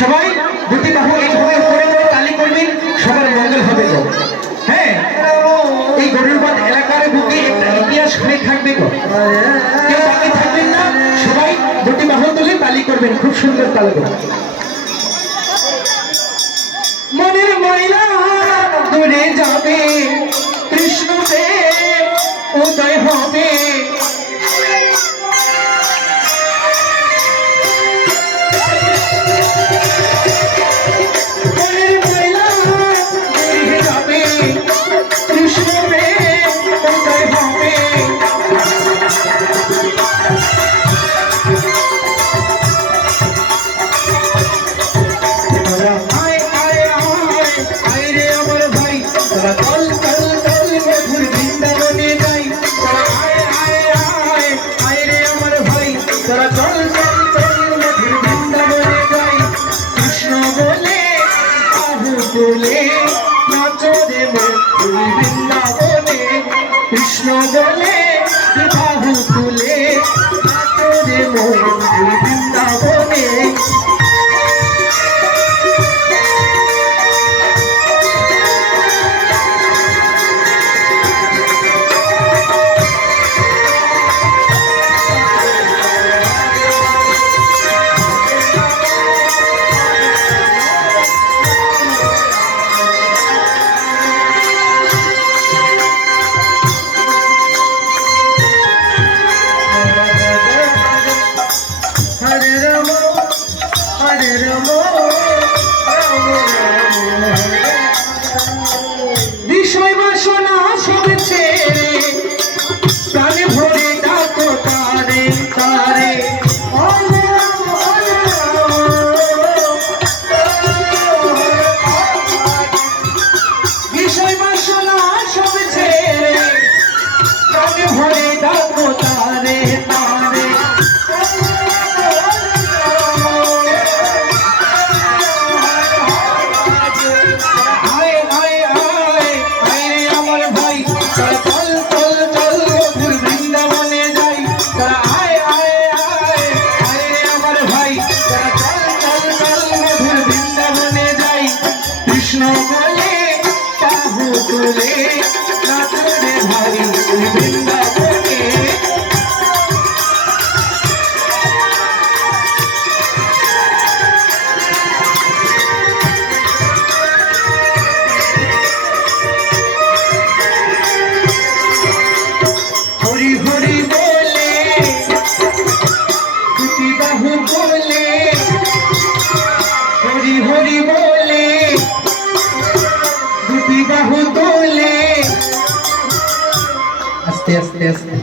সবাই দুটি বাহু এইভাবে উপরে করে তালি করবেন, সবার মঙ্গল হবে গো। হ্যাঁ, এই গরুরবাদ এলাকার বুকে একটা ইতিহাস হয়ে থাকবে গো, কেউ বাকি থাকবেন না। সবাই দুটি বাহু তুলে তালি করবেন, খুব সুন্দর তালি করবেন। মনের ময়লা দূরে যাবে, কৃষ্ণদেব উদয় হবে। মনের ময়লা দূরে যাবে, কৃষ্ণদেব উদয় হবে। কৃষ্ণ বলে বাহু তুলে নাচরে মোর বৃন্দাবনে। বিষয় বাসনা সব ছেড়ে প্রাণে ভরে ডাকো তারে তারে। বিষয় বাসনা সব ছেড়ে প্রাণে ভরে ডাকো তারে তারে। কৃষ্ণ বলে বাহু তুলে নাচরে ভাই বৃন্দাবনে। হরি হরি বলে দুটি বাহু বলে, হরি হরি বলে দুটি বাহু তোলে। আস্তে আস্তে আস্তে